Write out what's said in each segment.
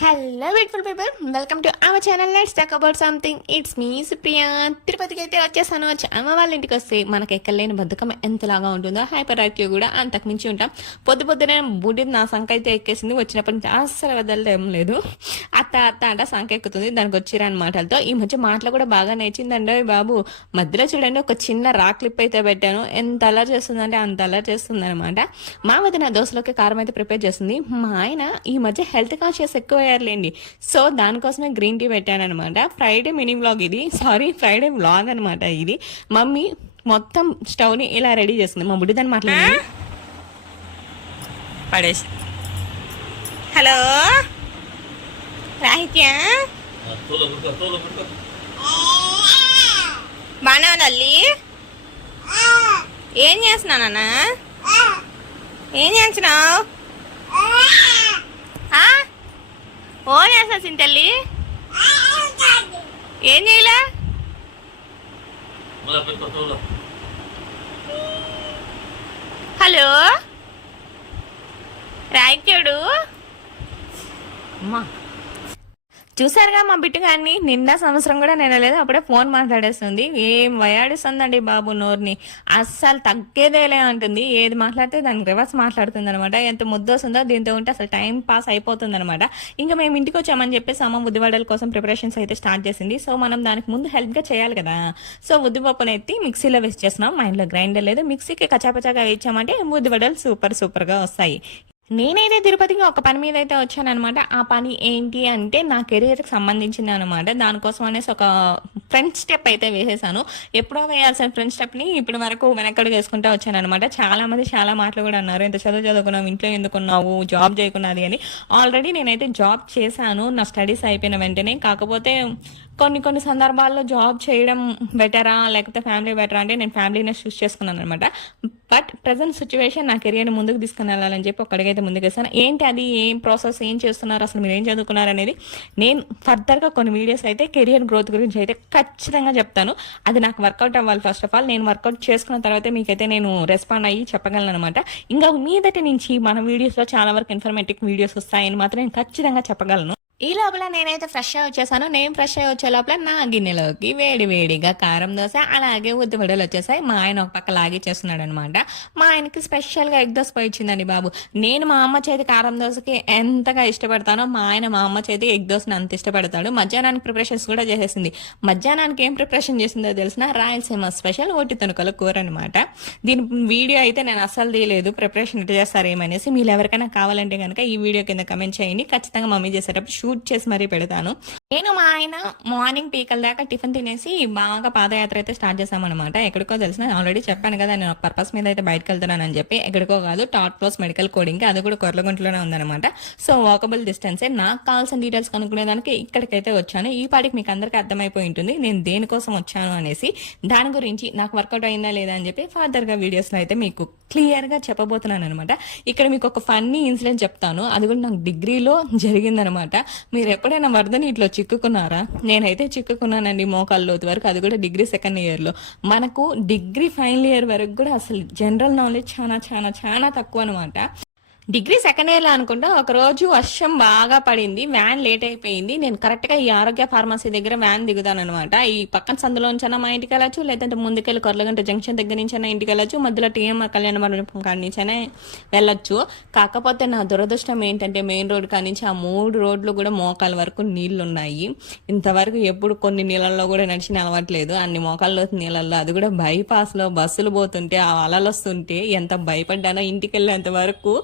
Hello beautiful people welcome to our channel let's talk about something it's me Supriya తిరుపతికి అయితే వచ్చేసాను. వచ్చి అమ్మ వాళ్ళ ఇంటికి వస్తే మనకి ఎక్కలేని బద్ధకం ఎంతలాగా ఉంటుందో హైపర్ యాక్టివ్ కూడా అంతకు మించి ఉంటాం. పొద్దు పొద్దునే బుడ్డి నా సంఖ అయితే ఎక్కేసింది. వచ్చినప్పటి నుంచి అస్సలు వదలడం లేదు. అత్త అత్త అంట సంఖ ఎక్కుతుంది. దానికి వచ్చిరాని మాటలతో ఈ మధ్య మాటలు కూడా బాగా నేర్చిందండి. బాబు మధ్యలో చూడండి ఒక చిన్న రా క్లిప్ అయితే పెట్టాను. ఎంత అలర్ చేస్తుందంటే అంత అలర్ చేస్తుంది అనమాట మా నా దోశలోకి కారం అయితే ప్రిపేర్ చేస్తుంది. మా ఆయన ఈ మధ్య హెల్త్ కాన్షియస్ ఎక్కువ అయ్యారులేండి సో దానికోసమే గ్రీన్ టీ పెట్టాను అనమాట ఫ్రైడే మినీ వ్లాగ్ ఇది. సారీ ఫ్రైడే వ్లాగ్ అనమాట ఇది. మమ్మీ మొత్తం స్టవ్ని ఇలా రెడీ చేస్తుంది. మా బుడ్డి దాన్ని మాట్లాడి పడేసి. హలో? రాహిత్యా? బాగా తల్లి? ఏం చేస్తున్నానన్నా ఏం చేస్తున్నావు? ఓ చేసిన తల్లి ఏం చేయలే? హలో? రాయిత్యుడు అమ్మా. చూసారుగా మా బిట్టుగాన్ని? నిండా సంవత్సరం కూడా నేను లేదు అప్పుడే ఫోన్ మాట్లాడేస్తుంది. ఏం వయాడిస్తుందండి బాబు నోరుని? అస్సలు తగ్గేదేలే అంటుంది. ఏది మాట్లాడితే దానికి రివర్స్ మాట్లాడుతుంది అనమాట ఎంత ముద్ద వస్తుందో దీంతో ఉంటే అసలు టైం పాస్ అయిపోతుంది అనమాట ఇంకా మేము ఇంటికి వచ్చామని చెప్పేసి అమ్మ ఉద్దివడల కోసం ప్రిపరేషన్స్ అయితే స్టార్ట్ చేసింది. సో మనం దానికి ముందు హెల్ప్గా చేయాలి కదా. సో ఉద్దిపప్పును ఎత్తి మిక్సీలో వేస్ట్ చేస్తున్నాం. మా ఇంట్లో గ్రైండర్ లేదు. మిక్సీకి కచాపచాగా వేయించామంటే ఉద్దివడలు సూపర్ సూపర్గా వస్తాయి. నేనైతే తిరుపతికి ఒక పని మీద అయితే వచ్చానమాట ఆ పని ఏంటి అంటే నా కెరీర్కి సంబంధించింది అనమాట దానికోసం అనేసి ఒక ఫ్రంట్ స్టెప్ అయితే వేసేసాను. ఎప్పుడో వేయాల్సిన ఫ్రంట్ స్టెప్ని ఇప్పటి వరకు వెనకడు వేసుకుంటూ వచ్చాను అనమాట చాలా మంది చాలా మాటలు కూడా అన్నారు. ఇంత చదువు చదువుకున్నావు? ఇంట్లో ఎందుకున్నావు? జాబ్ చేయకున్నది? అని. ఆల్రెడీ నేనైతే జాబ్ చేశాను. నా స్టడీస్ అయిపోయిన వెంటనే. కాకపోతే కొన్ని కొన్ని సందర్భాల్లో జాబ్ చేయడం బెటరా? లేకపోతే ఫ్యామిలీ బెటరా? అంటే నేను ఫ్యామిలీనే చూస్ చేసుకున్నాను అనమాట బట్ ప్రజెంట్ సిచ్యువేషన్ నా కెరియర్ని ముందుకు తీసుకుని వెళ్ళాలని చెప్పి ఒక్కడికైతే ముందుకు వేసాను ఏంటి అది? ఏం ప్రాసెస్ ఏం చేస్తున్నారు? అసలు మీరు ఏం చదువుకున్నారు అనేది నేను ఫర్దర్గా కొన్ని వీడియోస్ అయితే కెరియర్ గ్రోత్ గురించి అయితే ఖచ్చితంగా చెప్తాను. అది నాకు వర్కౌట్ అవ్వాలి ఫస్ట్ ఆఫ్ ఆల్ నేను వర్కౌట్ చేసుకున్న తర్వాత మీకైతే నేను రెస్పాండ్ అయ్యి చెప్పగలను అనమాట ఇంకా మీదటి నుంచి మన వీడియోస్లో చాలా వరకు ఇన్ఫర్మేటివ్ వీడియోస్ వస్తాయని మాత్రం నేను ఖచ్చితంగా చెప్పగలను. ఈ లోపల నేనైతే ఫ్రెష్ అయ్యి వచ్చేసాను. నేను ఫ్రెష్ అయ్యి వచ్చే లోపల నా గిన్నెలోకి వేడి వేడిగా కారం దోశ అలాగే ఉద్దివడలు వచ్చేసాయి. మా ఆయన ఒక పక్క లాగి చేస్తున్నాడు అనమాట మా ఆయనకి స్పెషల్గా ఎగ్ దోశ పోయి ఇచ్చిందండి బాబు. నేను మా అమ్మ చేతి కారం దోశకి ఎంతగా ఇష్టపడతానో మా ఆయన మా అమ్మ చేతి ఎగ్ దోశని అంత ఇష్టపడతాడు. మధ్యాహ్నానికి ప్రిపరేషన్స్ కూడా చేసేసింది. మధ్యాహ్నానికి ఏం ప్రిపరేషన్ చేసిందో తెలిసిన రాయలసీమ స్పెషల్ ఒట్టి తనుకల కూర అనమాట దీని వీడియో అయితే నేను అస్సలు తీయలేదు. ప్రిపరేషన్ ఎట్లా చేస్తారు ఏమనేసి మీరు ఎవరికైనా కావాలంటే కనుక ఈ వీడియో కింద కమెంట్ చేయండి. ఖచ్చితంగా మమ్మీ చేసేటప్పుడు షూట్ చేసి మరీ పెడతాను. నేను మా ఆయన మార్నింగ్ పీకల దాకా టిఫిన్ తినేసి బాగా పాదయాత్ర అయితే స్టార్ట్ చేసామన్నమాట. ఎక్కడికో తెలిసిన ఆల్రెడీ చెప్పాను కదా నేను పర్పస్ మీద అయితే బయటకు వెళ్తున్నానని చెప్పి. ఎక్కడికో కాదు టాప్ క్లాస్ మెడికల్ కోడింగ్ అది కూడా కొర్లగుంటలోనే ఉందన్నమాట. సో వాకబుల్ డిస్టెన్సే నాకు కావాల్సిన డీటెయిల్స్ కనుక్కునేదానికి ఇక్కడికైతే వచ్చాను. ఈ పాటికి మీకు అందరికీ అర్థమైపోయి ఉంటుంది నేను దేనికోసం వచ్చాను అనేసి. దాని గురించి నాకు వర్కౌట్ అయిందా లేదా అని చెప్పి ఫర్దర్గా వీడియోస్లో అయితే మీకు క్లియర్గా చెప్పబోతున్నాను అనమాట ఇక్కడ మీకు ఒక ఫన్నీ ఇన్సిడెంట్ చెప్తాను. అది కూడా నాకు డిగ్రీలో జరిగిందనమాట మీరు ఎప్పుడైనా వరద నీటిలో చిక్కుకున్నారా? నేనైతే చిక్కుకున్నానండి మోకాళ్ళ లోతు వరకు. అది కూడా డిగ్రీ సెకండ్ ఇయర్లో. మనకు డిగ్రీ ఫైనల్ ఇయర్ వరకు కూడా అసలు జనరల్ నాలెడ్జ్ చాలా చాలా చాలా తక్కువ అనమాట డిగ్రీ సెకండ్ ఇయర్లో అనుకుంటా ఒక రోజు వర్షం బాగా పడింది వ్యాన్ లేట్ అయిపోయింది. నేను కరెక్ట్గా ఈ ఆరోగ్య ఫార్మసీ దగ్గర వ్యాన్ దిగుతాను అనమాట ఈ పక్కన సందులోంచైనా మా ఇంటికి వెళ్ళచ్చు లేదంటే ముందుకెళ్ళి కొర్లగంట జంక్షన్ దగ్గర నుంచైనా ఇంటికి వెళ్ళచ్చు మధ్యలో టీఎంఆర్ కళ్యాణ మండపం కాడి నుంచైనా వెళ్ళొచ్చు. కాకపోతే నా దురదృష్టం ఏంటంటే మెయిన్ రోడ్ కాడి నుంచి ఆ మూడు రోడ్లు కూడా మోకాల వరకు నీళ్ళు ఉన్నాయి ఇంతవరకు ఎప్పుడు కొన్ని నీళ్ళల్లో కూడా నడిచిన అలవాట్లేదు అన్ని మోకాల్లో నీళ్ళల్లో అది కూడా బైపాస్లో బస్సులు పోతుంటే ఆ అలలు వస్తుంటే ఎంత భయపడ్డానో ఇంటికి వెళ్ళేంత వరకు.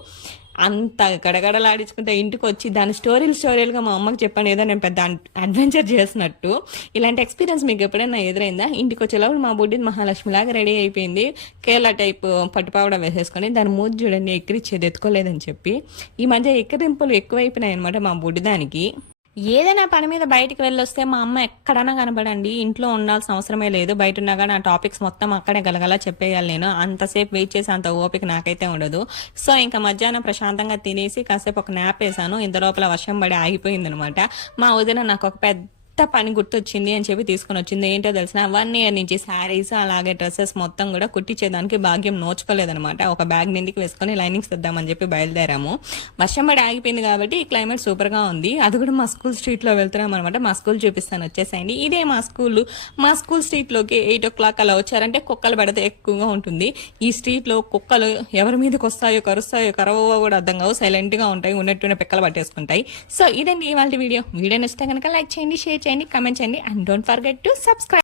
అంత గడగడలాడించుకుంటే ఇంటికి వచ్చి దాని స్టోరీలు స్టోరీలుగా మా అమ్మకి చెప్పాను. ఏదో నేను పెద్ద అడ్వెంచర్ చేసినట్టు. ఇలాంటి ఎక్స్పీరియన్స్ మీకు ఎప్పుడైనా ఎదురైందా? ఇంటికి వచ్చేలోపు మా బుడ్డి మహాలక్ష్మి లాగా రెడీ అయిపోయింది. కేరళ టైప్ పట్టుపావడం వేసేసుకొని దాని మూతి చూడండి ఎక్కిరిచ్చేది ఎత్తుకోలేదని చెప్పి. ఈ మధ్య ఎక్కరింపులు ఎక్కువైపోయినాయి అనమాట మా బుడ్డిదానికి. ఏదైనా పని మీద బయటికి వెళ్ళొస్తే మా అమ్మ ఎక్కడైనా కనబడండి ఇంట్లో ఉండాల్సిన అవసరమే లేదు బయట ఉన్నా కానీ ఆ టాపిక్స్ మొత్తం అక్కడే గలగలా చెప్పేయాలి నేను. అంతసేపు వెయిట్ చేసి అంత ఓపిక నాకైతే ఉండదు. సో ఇంకా మధ్యాహ్నం ప్రశాంతంగా తినేసి కాసేపు ఒక నాప్ వేసాను. ఇంత లోపల వర్షం పడి ఆగిపోయింది అనమాట మా వదిన నాకు ఒక పెద్ద కొత్త పని గుర్తొచ్చింది అని చెప్పి తీసుకొని వచ్చింది. ఏంటో తెలిసిన వన్ ఇయర్ నుంచి శారీస్ అలాగే డ్రెస్సెస్ మొత్తం కూడా కుట్టించేదానికి భాగ్యం నోచుకోలేదనమాట ఒక బ్యాగ్ నిండికి వేసుకొని లైనింగ్స్ తెద్దామని చెప్పి బయలుదేరాము. వర్షం పడి ఆగిపోయింది కాబట్టి ఈ క్లైమేట్ సూపర్గా ఉంది. అది కూడా మా స్కూల్ స్ట్రీట్లో వెళ్తున్నాం అనమాట మా స్కూల్ చూపిస్తాను వచ్చేసేయండి. ఇదే మా స్కూల్. మా స్కూల్ స్ట్రీట్లోకి ఎయిట్ ఓ క్లాక్ అలా వచ్చారంటే కుక్కలు పడితే ఎక్కువగా ఉంటుంది. ఈ స్ట్రీట్లో కుక్కలు ఎవరి మీదకి వస్తాయో కరుస్తాయో కరవో కూడా అర్థం కావు. సైలెంట్గా ఉంటాయి ఉన్నట్టున్న పిక్కలు పట్టేసుకుంటాయి. సో ఇదండి ఇవాళ వీడియో. వీడియో నచ్చితే కనుక లైక్ చేయండి షేర్ చేయండి కమెంట్ చేయండి and don't forget to subscribe